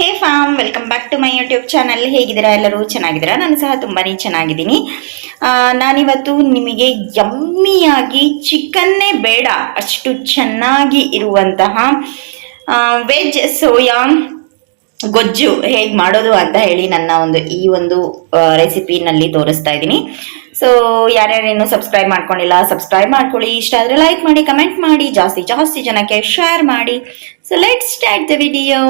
Hey fam, welcome back to my YouTube channel. ಹೇಗಿದ್ದೀರಾ? ಎಲ್ಲರೂ ಚೆನ್ನಾಗಿದ್ದೀರಾ? ನಾನು ಸಹ ತುಂಬಾ ಚೆನ್ನಾಗಿದ್ದೀನಿ. ನಾನಿವತ್ತು ನಿಮಗೆ ಯಮ್ಮಿಯಾಗಿ ಚಿಕನ್ನೇ ಬೇಡ. ಅಷ್ಟು ಚೆನ್ನಾಗಿ ಇರುವಂತಹ ವೆಜ್ ಸೋಯಾ ಗೊಜ್ಜು ಹೇಗೆ ಮಾಡೋದು ಅಂತ ಹೇಳಿ ನನ್ನ ಒಂದು ಈ ಒಂದು ರೆಸಿಪಿನಲ್ಲಿ ತೋರಿಸ್ತಾ ಇದ್ದೀನಿ. ಸೊ ಯಾರ್ಯಾರೇನು ಸಬ್ಸ್ಕ್ರೈಬ್ ಮಾಡ್ಕೊಂಡಿಲ್ಲ ಸಬ್ಸ್ಕ್ರೈಬ್ ಮಾಡ್ಕೊಳ್ಳಿ. ಇಷ್ಟ ಆದರೆ ಲೈಕ್ ಮಾಡಿ ಕಮೆಂಟ್ ಮಾಡಿ. ಜಾಸ್ತಿ ಜಾಸ್ತಿ ಜನಕ್ಕೆ ಶೇರ್ ಮಾಡಿ. So let start the video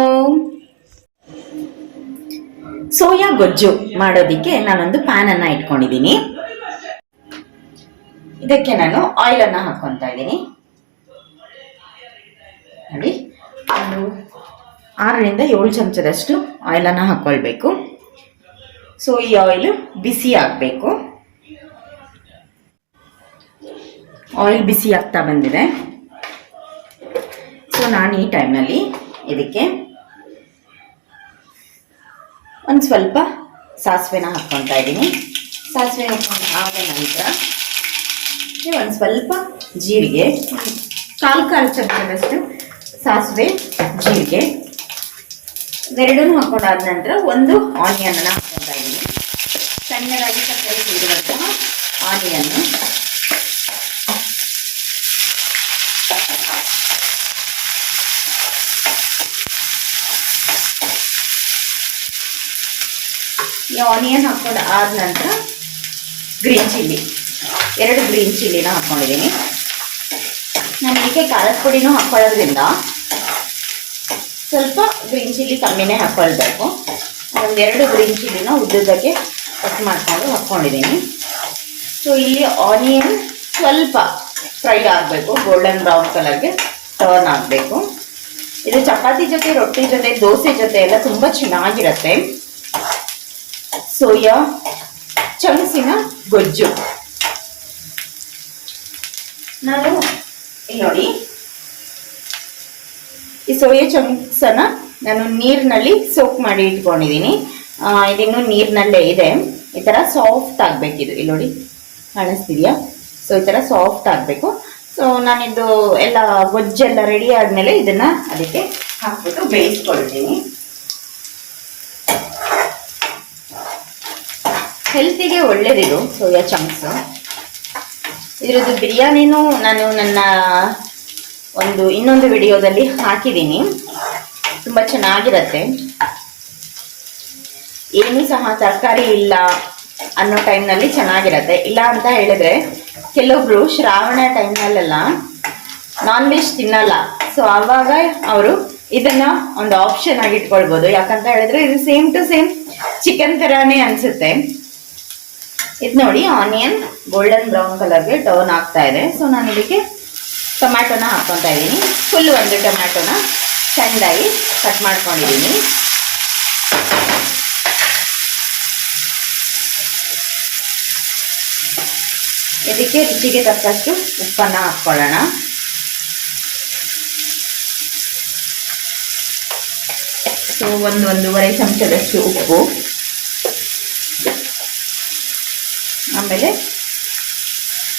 soya ಗೊಜ್ಜು ಮಾಡೋದಿಕ್ಕೆ ನಾನೊಂದು ಪ್ಯಾನ್ ಅನ್ನ ಇಟ್ಕೊಂಡಿದ್ದೀನಿ. ಇದಕ್ಕೆ ನಾನು ಆಯಿಲ್ ಅನ್ನ ಹಾಕೊತಾ ಇದ್ದೀನಿ. ನೋಡಿ, ಒಂದು ಆರರಿಂದ ಏಳು ಚಮಚದಷ್ಟು ಆಯಿಲನ್ನು ಹಾಕೊಳ್ಬೇಕು. ಸೊ ಈ ಆಯಿಲ್ ಬಿಸಿ ಆಗಬೇಕು. ಆಯಿಲ್ ಬಿಸಿ ಆಗ್ತಾ ಬಂದಿದೆ. ಸೊ ನಾನು ಈ ಟೈಮ್ನಲ್ಲಿ ಇದಕ್ಕೆ ಒಂದು ಸ್ವಲ್ಪ ಸಾಸಿವೆನ ಹಾಕ್ಕೊತಾ ಇದ್ದೀನಿ ಸಾಸಿವೆ ಹಾಕ್ಕೊಂಡು ಆದ ನಂತರ ಒಂದು ಸ್ವಲ್ಪ ಜೀರಿಗೆ, ಕಾಲು ಕಾಲು ಚಮಚದಷ್ಟು ಸಾಸಿವೆ, ಜೀರಿಗೆ ಎರಡೂ ಹಾಕೊಂಡಾದ ನಂತರ ಒಂದು ಆನಿಯನ್ನ ಹಾಕ್ಕೊತಾ ಇದ್ದೀನಿ ಸಣ್ಣದಾಗಿ ಸಕ್ಕರೆ ಇರುವಂತಹ ಆನಿಯನ್ನು ಈ ಆನಿಯನ್ ಹಾಕ್ಕೊಂಡು ಆದ ನಂತರ ಗ್ರೀನ್ ಚಿಲ್ಲಿ ಎರಡು ಗ್ರೀನ್ ಚಿಲ್ಲಿನ ಹಾಕ್ಕೊಂಡಿದ್ದೀನಿ ನಾನು ಇದಕ್ಕೆ ಖಾರದ ಪುಡಿನೂ ಹಾಕ್ಕೊಳ್ಳೋದ್ರಿಂದ ಸ್ವಲ್ಪ ಗ್ರೀನ್ ಚಿಲ್ಲಿ ಕಮ್ಮಿನೇ ಹಾಕ್ಕೊಳ್ಬೇಕು ಒಂದೆರಡು ಗ್ರೀನ್ ಚಿಲ್ಲಿನ ಉದ್ದುದ್ದಕ್ಕೆ ಕಟ್ ಮಾಡ್ಕೊಂಡು ಹಾಕ್ಕೊಂಡಿದ್ದೀನಿ ಸೊ ಇಲ್ಲಿ ಆನಿಯನ್ ಸ್ವಲ್ಪ ಫ್ರೈ ಆಗಬೇಕು. ಗೋಲ್ಡನ್ ಬ್ರೌನ್ ಕಲರ್ಗೆ ಟರ್ನ್ ಆಗಬೇಕು. ಇದು ಚಪಾತಿ ಜೊತೆ, ರೊಟ್ಟಿ ಜೊತೆ, ದೋಸೆ ಜೊತೆ ಎಲ್ಲ ತುಂಬ ಚೆನ್ನಾಗಿರುತ್ತೆ. ಸೋಯಾ ಚಮಸಿನ ಗೊಜ್ಜು. ನಾನು ಇಲ್ಲಿ ನೋಡಿ. ಈ ಸೋಯಾ ಚಮಸನ ನಾನು ನೀರಿನಲ್ಲಿ ಸೋಕ್ ಮಾಡಿ ಇಟ್ಕೊಂಡಿದ್ದೀನಿ. ಇದಿನ್ನು ನೀರಿನಲ್ಲೇ ಇದೆ. ಈ ಥರ ಸಾಫ್ಟ್ ಆಗಬೇಕಿದು. ಇಲ್ಲಿ ನೋಡಿ, ಕಾಣಿಸ್ತಿದೆಯಾ? ಸೊ ಈ ಥರ ಸಾಫ್ಟ್ ಆಗಬೇಕು. ಸೊ ನಾನಿದು ಎಲ್ಲ ಗೊಜ್ಜೆಲ್ಲ ರೆಡಿ ಆದಮೇಲೆ ಇದನ್ನು ಅದಕ್ಕೆ ಹಾಕ್ಬಿಟ್ಟು ಬೇಯಿಸ್ಕೊಳ್ತೀನಿ. ಹೆಲ್ತಿಗೆ ಒಳ್ಳೇದಿದು ಸೋಯಾ ಚಂಕ್ಸ್ ಇದರದ್ದು ಬಿರಿಯಾನಿನೂ ನಾನು ನನ್ನ ಒಂದು ಇನ್ನೊಂದು ವಿಡಿಯೋದಲ್ಲಿ ಹಾಕಿದ್ದೀನಿ. ತುಂಬ ಚೆನ್ನಾಗಿರತ್ತೆ. ಏನೂ ಸಹ ತರಕಾರಿ ಇಲ್ಲ ಅನ್ನೋ ಟೈಮ್ನಲ್ಲಿ ಚೆನ್ನಾಗಿರತ್ತೆ. ಇಲ್ಲ ಅಂತ ಹೇಳಿದ್ರೆ ಕೆಲವೊಬ್ರು ಶ್ರಾವಣ ಟೈಮ್ನಲ್ಲೆಲ್ಲ ನಾನ್ ವೆಜ್ ತಿನ್ನಲ್ಲ. ಸೊ ಆವಾಗ ಅವರು ಇದನ್ನ ಒಂದು ಆಪ್ಷನ್ ಆಗಿ ಇಟ್ಕೊಳ್ಬೋದು ಯಾಕಂತ ಹೇಳಿದ್ರೆ ಇದು ಸೇಮ್ ಟು ಸೇಮ್ ಚಿಕನ್ ಥರಾನೇ ಅನ್ಸುತ್ತೆ. ಇದು ನೋಡಿ ಆನಿಯನ್ ಗೋಲ್ಡನ್ ಬ್ರೌನ್ ಕಲರ್ಗೆ ಟರ್ನ್ ಆಗ್ತಾ ಇದೆ. ಸೊ ನಾನು ಇದಕ್ಕೆ ಟೊಮ್ಯಾಟೊನ ಹಾಕ್ಕೊತಾ ಇದ್ದೀನಿ. ಫುಲ್ ಒಂದು ಟೊಮ್ಯಾಟೊನ ಚೆಂದಾಗಿ ಕಟ್ ಮಾಡ್ಕೊಂಡಿದ್ದೀನಿ. ಇದಕ್ಕೆ ರುಚಿಗೆ ತಕ್ಕಷ್ಟು ಉಪ್ಪನ್ನು ಹಾಕ್ಕೊಳ್ಳೋಣ. ಸೊ ಒಂದು ಒಂದೂವರೆ ಚಮಚದಷ್ಟು ಉಪ್ಪು. ಆಮೇಲೆ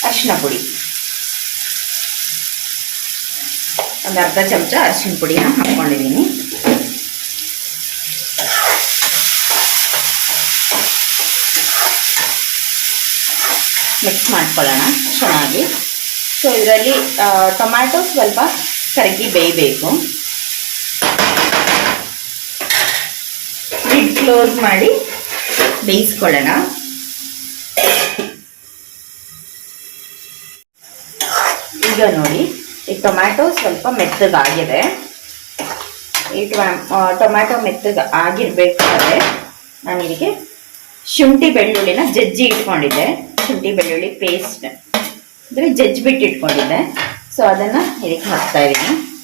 ಅರಿಶಿನ ಪುಡಿ. ಒಂದು ಅರ್ಧ ಚಮಚ ಅರಿಶಿನ ಪುಡಿನ ಹಾಕ್ಕೊಂಡಿದ್ದೀನಿ ಮಿಕ್ಸ್ ಮಾಡ್ಕೊಳ್ಳೋಣ ಚೆನ್ನಾಗಿ. ಸೊ ಇದರಲ್ಲಿ ಟೊಮ್ಯಾಟೊ ಸ್ವಲ್ಪ ಕರಗಿ ಬೇಯಬೇಕು. ಲಿಡ್ ಕ್ಲೋಸ್ ಮಾಡಿ ಬೇಯಿಸ್ಕೊಳ್ಳೋಣ. ಈಗ ನೋಡಿ. ಈ ಟೊಮ್ಯಾಟೊ ಸ್ವಲ್ಪ ಮೆತ್ತಗಾಗಿದೆ. ಈ ಟೊಮ್ಯಾ- ಟೊಮ್ಯಾಟೊ ಮೆತ್ತಗೆ ಆಗಿರ್ಬೇಕಾದ್ರೆ ನಾನು ಇದಕ್ಕೆ ಶುಂಠಿ ಬೆಳ್ಳುಳ್ಳಿನ ಜಜ್ಜಿ ಇಟ್ಕೊಂಡಿದ್ದೆ. ಶುಂಠಿ ಬೆಳ್ಳುಳ್ಳಿ ಪೇಸ್ಟ್ ಅಂದರೆ ಜಜ್ಜಿಬಿಟ್ಟು ಇಟ್ಕೊಂಡಿದ್ದೆ. ಸೊ ಅದನ್ನು ಇದಕ್ಕೆ ಹಾಕ್ತಾ ಇದ್ದೀನಿ.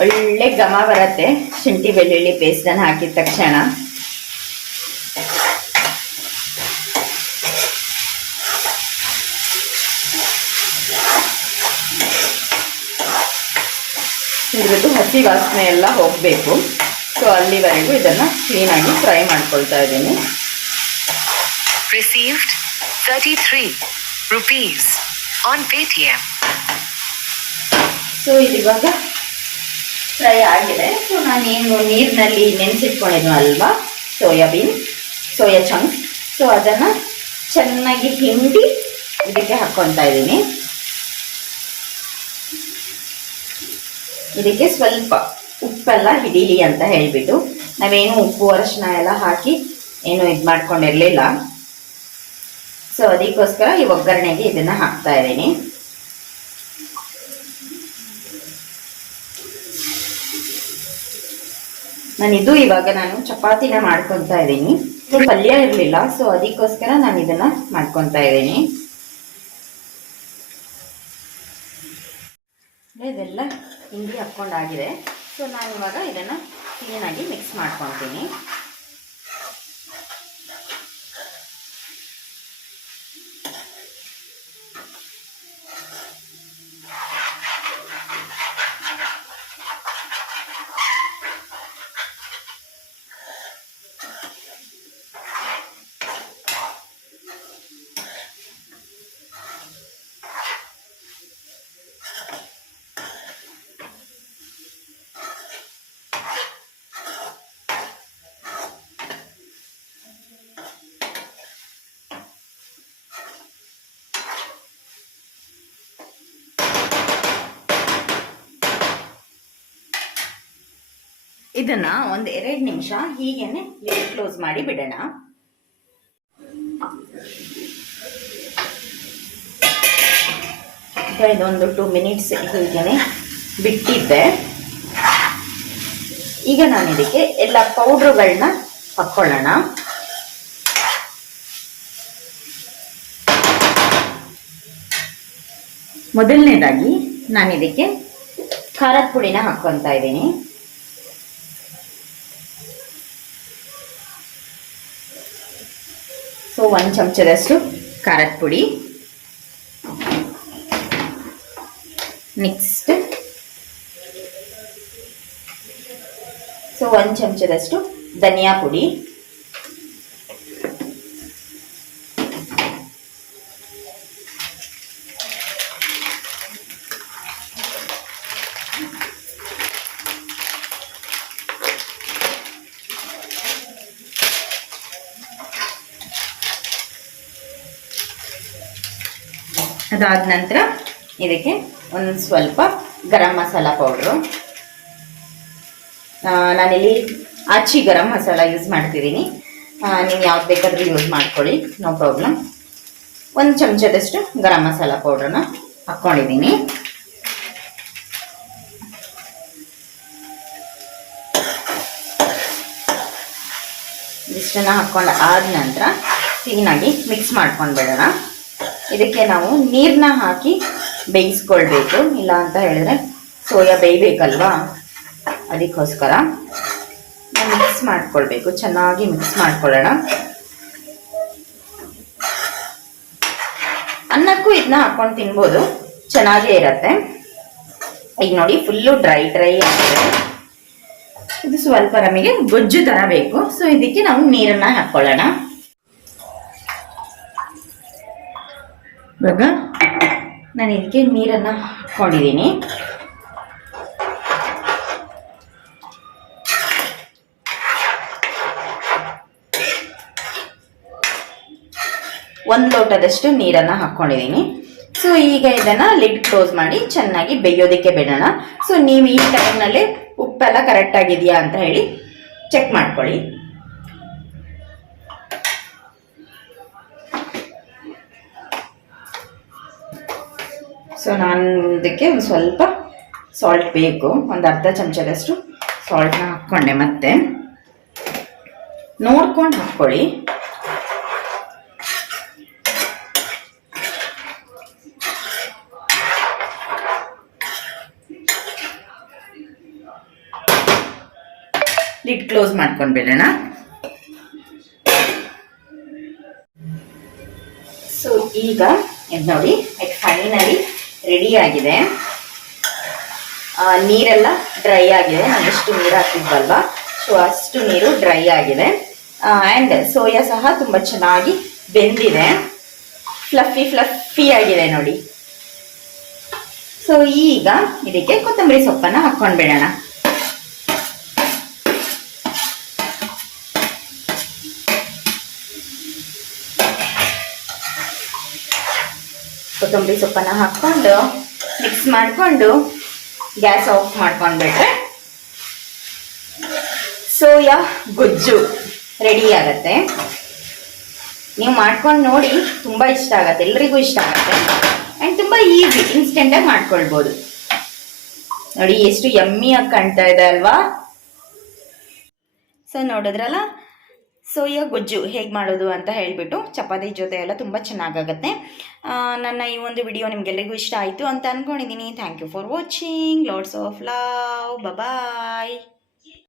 ಒಳ್ಳೆ ಘಮ ಬರುತ್ತೆ. ಶುಂಠಿ ಬೆಳ್ಳುಳ್ಳಿ ಪೇಸ್ಟನ್ನು ಹಾಕಿದ ತಕ್ಷಣ. ಇದ್ರದ್ದು ಹಸಿ ವಾಸನೆ ಎಲ್ಲ ಹೋಗಬೇಕು. ಸೊ ಅಲ್ಲಿವರೆಗೂ ಇದನ್ನು ಕ್ಲೀನಾಗಿ ಫ್ರೈ ಮಾಡ್ಕೊಳ್ತಾ ಇದ್ದೀನಿ. Received thirty 33 rupees on Paytm so ಇದಿವಾಗ ಇವಾಗ ಫ್ರೈ ಆಗಿದೆ. ಸೊ ನಾನೇನು ನೀರಿನಲ್ಲಿ ನೆನೆಸಿಟ್ಕೊಂಡಿದ್ನು ಅಲ್ವಾ? ಸೋಯಾಬೀನ್ ಸೋಯಾ ಚಂಕ್ ಸೊ ಅದನ್ನು ಚೆನ್ನಾಗಿ ಹಿಂಡಿ ಇದಕ್ಕೆ ಹಾಕ್ಕೊತಾ ಇದ್ದೀನಿ. ಇದಕ್ಕೆ ಸ್ವಲ್ಪ ಉಪ್ಪೆಲ್ಲ ಹಿಡೀಲಿ ಅಂತ ಹೇಳಿಬಿಟ್ಟು ನಾವೇನು ಉಪ್ಪು, ಅರಶಿನ ಎಲ್ಲ ಹಾಕಿ ಏನು ಇದು ಮಾಡ್ಕೊಂಡಿರಲಿಲ್ಲ. ಸೊ ಅದಕ್ಕೋಸ್ಕರ ಈ ಒಗ್ಗರಣೆಗೆ ಇದನ್ನು ಹಾಕ್ತಾ ಇದ್ದೀನಿ. ನಾನು ಇದು ಇವಾಗ ನಾನು ಚಪಾತಿನ ಮಾಡ್ಕೊತಾ ಇದ್ದೀನಿ. ಇದು ಪಲ್ಯ ಇರಲಿಲ್ಲ ಸೊ ಅದಕ್ಕೋಸ್ಕರ ನಾನು ಇದನ್ನ ಮಾಡ್ಕೊತಾ ಇದ್ದೀನಿ. ಇದೆಲ್ಲ ಹಿಂಡಿ ಹಾಕ್ಕೊಂಡಾಗಿದೆ. ಸೊ ನಾನು ಇವಾಗ ಇದನ್ನು ಕ್ಲೀನಾಗಿ ಮಿಕ್ಸ್ ಮಾಡ್ಕೊತೀನಿ ಇದನ್ನ ಒಂದು ಎರಡ್ ನಿಮಿಷ ಹೀಗೇನೆ ಲಿಡ್ ಕ್ಲೋಸ್ ಮಾಡಿ ಬಿಡೋಣ. ಇದೊಂದು ಟೂ ಮಿನಿಟ್ಸ್ ಹೀಗೇನೆ ಬಿಟ್ಟಿದ್ದೆ. ಈಗ ನಾನು ಇದಕ್ಕೆ ಎಲ್ಲ ಪೌಡ್ರುಗಳನ್ನ ಹಾಕೊಳ್ಳೋಣ. ಮೊದಲನೇದಾಗಿ ನಾನು ಇದಕ್ಕೆ ಖಾರದ ಪುಡಿನ ಹಾಕ್ಕೊತಾ ಇದ್ದೀನಿ. ಸೊ ಒಂದು ಚಮಚದಷ್ಟು ಖಾರದ ಪುಡಿ ನೆಕ್ಸ್ಟ್ ಸೊ ಒಂದು ಚಮಚದಷ್ಟು ಧನಿಯಾ ಪುಡಿ ಅದಾದ ನಂತರ ಇದಕ್ಕೆ ಒಂದು ಸ್ವಲ್ಪ ಗರಂ ಮಸಾಲ ಪೌಡ್ರು. ನಾನಿಲ್ಲಿ ಅಚ್ಚಿ ಗರಂ ಮಸಾಲ ಯೂಸ್ ಮಾಡ್ತಿದ್ದೀನಿ. ನೀವು ಯಾವ್ದು ಬೇಕಾದರೂ ಯೂಸ್ ಮಾಡ್ಕೊಳ್ಳಿ ನೋ ಪ್ರಾಬ್ಲಮ್ ಒಂದು ಚಮಚದಷ್ಟು ಗರಂ ಮಸಾಲ ಪೌಡ್ರನ್ನ ಹಾಕ್ಕೊಂಡಿದ್ದೀನಿ. ಇಷ್ಟನ್ನು ಹಾಕ್ಕೊಂಡು ಆದ ನಂತರ ಕ್ಲೀನಾಗಿ ಮಿಕ್ಸ್ ಮಾಡ್ಕೊಂಡು ಬಿಡೋಣ. ಇದಕ್ಕೆ ನಾವು ನೀರನ್ನ ಹಾಕಿ ಬೇಯಿಸ್ಕೊಳ್ಬೇಕು. ಇಲ್ಲ ಅಂತ ಹೇಳಿದ್ರೆ ಸೋಯಾ ಬೇಯಬೇಕಲ್ವಾ? ಅದಕ್ಕೋಸ್ಕರ ಮಿಕ್ಸ್ ಮಾಡ್ಕೊಳ್ಬೇಕು. ಚೆನ್ನಾಗಿ ಮಿಕ್ಸ್ ಮಾಡ್ಕೊಳ್ಳೋಣ. ಅನ್ನಕ್ಕೂ ಇದನ್ನ ಹಾಕೊಂಡು ತಿನ್ಬೋದು. ಚೆನ್ನಾಗೇ ಇರತ್ತೆ. ಈಗ ನೋಡಿ ಫುಲ್ಲು ಡ್ರೈ ಡ್ರೈ ಆಗಿದೆ. ಇದು ಸ್ವಲ್ಪ ನಮಗೆ ಗೊಜ್ಜು ಥರ ಬೇಕು. ಸೊ ಇದಕ್ಕೆ ನಾವು ನೀರನ್ನ ಹಾಕ್ಕೊಳ್ಳೋಣ. ಇವಾಗ ನಾನು ಇದಕ್ಕೆ ನೀರನ್ನು ಹಾಕ್ಕೊಂಡಿದ್ದೀನಿ. ಒಂದು ಲೋಟದಷ್ಟು ನೀರನ್ನು ಹಾಕ್ಕೊಂಡಿದ್ದೀನಿ. ಸೊ ಈಗ ಇದನ್ನು ಲಿಡ್ ಕ್ಲೋಸ್ ಮಾಡಿ ಚೆನ್ನಾಗಿ ಬೇಯೋದಕ್ಕೆ ಬಿಡೋಣ. ಸೊ ನೀವು ಈ ಟೈಮ್ನಲ್ಲಿ ಉಪ್ಪೆಲ್ಲ ಕರೆಕ್ಟ್ ಆಗಿದೆಯಾ ಅಂತ ಹೇಳಿ ಚೆಕ್ ಮಾಡ್ಕೊಳ್ಳಿ. ಸೊ ನಾನು ಇದಕ್ಕೆ ಒಂದು ಸ್ವಲ್ಪ ಸಾಲ್ಟ್ ಬೇಕು. ಒಂದು ಅರ್ಧ ಚಮಚದಷ್ಟು ಸಾಲ್ಟ್ನ ಹಾಕ್ಕೊಂಡೆ ಮತ್ತೆ. ನೋಡ್ಕೊಂಡು ಹಾಕ್ಕೊಳ್ಳಿ. ಲಿಡ್ ಕ್ಲೋಸ್ ಮಾಡ್ಕೊಂಡು ಬಿಡೋಣ. ಸೊ ಈಗ ಇದು ನೋಡಿ ಲೈಕ್ ಫೈನಲಿ ರೆಡಿ ಆಗಿದೆ ಆ, ನೀರೆಲ್ಲ ಡ್ರೈ ಆಗಿದೆ. ನಾನು ಎಷ್ಟು ನೀರು ಹಾಕಿದ್ವಲ್ವ? ಸೊ ಅಷ್ಟು ನೀರು ಡ್ರೈ ಆಗಿದೆ. ಆ್ಯಂಡ್ ಸೋಯಾ ಸಹ ತುಂಬ ಚೆನ್ನಾಗಿ ಬೆಂದಿದೆ. ಫ್ಲಫಿ ಫ್ಲಫಿ ಆಗಿದೆ ನೋಡಿ. ಸೊ ಈಗ ಇದಕ್ಕೆ ಕೊತ್ತಂಬರಿ ಸೊಪ್ಪನ್ನು ಹಾಕ್ಕೊಂಡು ಕೊತ್ತಂಬರಿ ಸೊಪ್ಪನ್ನು ಹಾಕ್ಕೊಂಡು ಮಿಕ್ಸ್ ಮಾಡಿಕೊಂಡು ಗ್ಯಾಸ್ ಆಫ್ ಮಾಡ್ಕೊಂಡ್ಬಿಟ್ರೆ ಸೋಯಾ ಗೊಜ್ಜು ರೆಡಿ ಆಗತ್ತೆ. ನೀವು ಮಾಡ್ಕೊಂಡು ನೋಡಿ ತುಂಬ ಇಷ್ಟ ಆಗತ್ತೆ, ಎಲ್ರಿಗೂ ಇಷ್ಟ ಆಗುತ್ತೆ. ಆ್ಯಂಡ್ ತುಂಬ ಈಸಿ ಇನ್ಸ್ಟೆಂಟಾಗಿ ಮಾಡ್ಕೊಳ್ಬೋದು. ನೋಡಿ, ಎಷ್ಟು ಯಮ್ಮಿಯಾಗಿ ಕಾಣ್ತಾ ಇದೆ ಅಲ್ವಾ? ಸೊ ನೋಡಿದ್ರಲ್ಲ ಸೋಯಾ ಗೊಜ್ಜು ಹೇಗೆ ಮಾಡೋದು ಅಂತ ಹೇಳಿಬಿಟ್ಟು ಚಪಾತಿ ಜೊತೆ ಎಲ್ಲ ತುಂಬ ಚೆನ್ನಾಗಾಗತ್ತೆ. ನನ್ನ ಈ ಒಂದು ವಿಡಿಯೋ ನಿಮಗೆಲ್ಲರಿಗೂ ಇಷ್ಟ ಆಯಿತು ಅಂತ ಅಂದ್ಕೊಂಡಿದ್ದೀನಿ thank you for watching lots of love bye